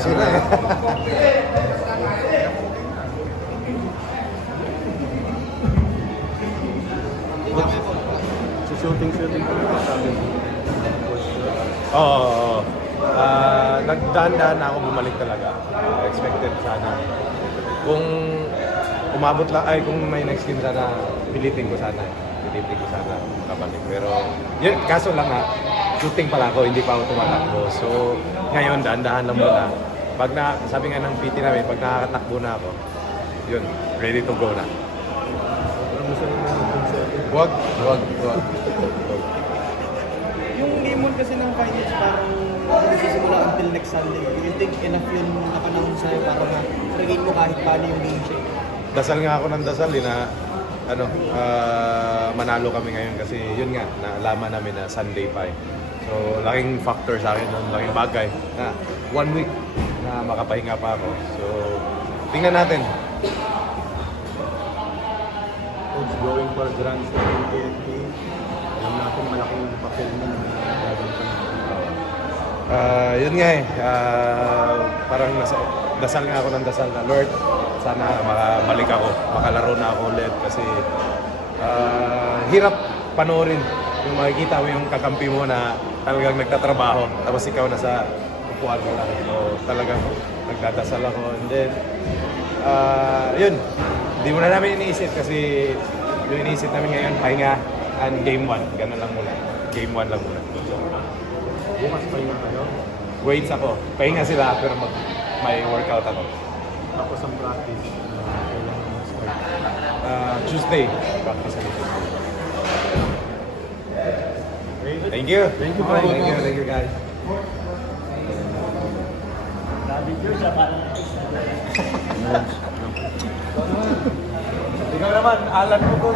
Kasi na eh. Shooting ko na sabi mo. Oo. Nagdaan-daan na ako bumalik talaga. Expected sana. Kung umabot lang, ay kung may next game sana, pilitin ko sana makabalik. Pero yun, kaso lang ha, shooting pala ako, hindi pa ako tumatakbo. So ngayon, daan-dahan lang muna. Pag na, sabi nga ng PT namin, pag nakakatakbo na ako, yun, ready to go na. Wag. Yung limon kasi ng finals parang nagsisimula until next Sunday. Do you think enough yun na panahon sa'yo para ma-regain mo kahit paano yung game shape? Dasal nga ako ng dasal na manalo kami ngayon kasi yun nga, naalaman namin na Sunday pa eh. So, laking factor sa akin nun, laking bagay na 1 week na makapahinga pa ako. So, tingnan natin. Coach, going for Grand Slam in KFP. Alam natin malaking papel mo na gagawin pa Yun nga eh, parang dasal nga ako ng dasal na Lord, sana makabalik ako, makalaro na ako ulit kasi hirap panoorin yung makikita mo yung kakampi mo na talagang nagtatrabaho tapos ikaw nasa upuan mo lang. So talagang nagdadasal ako and then yun, hindi mo na namin iniisip kasi yung iniisip namin ngayon, pahinga and game 1, ganun lang muna. Game 1 lang muna. Bukas pa yung kayo. Weights ako. Pahinga sila pero may workout ako. Tapos ang practice. Kailangan mo start. Tuesday. Practice ulit. Thank you. Thank you, Okay, bro. thank you guys. Ikaw naman, Alan mo ko.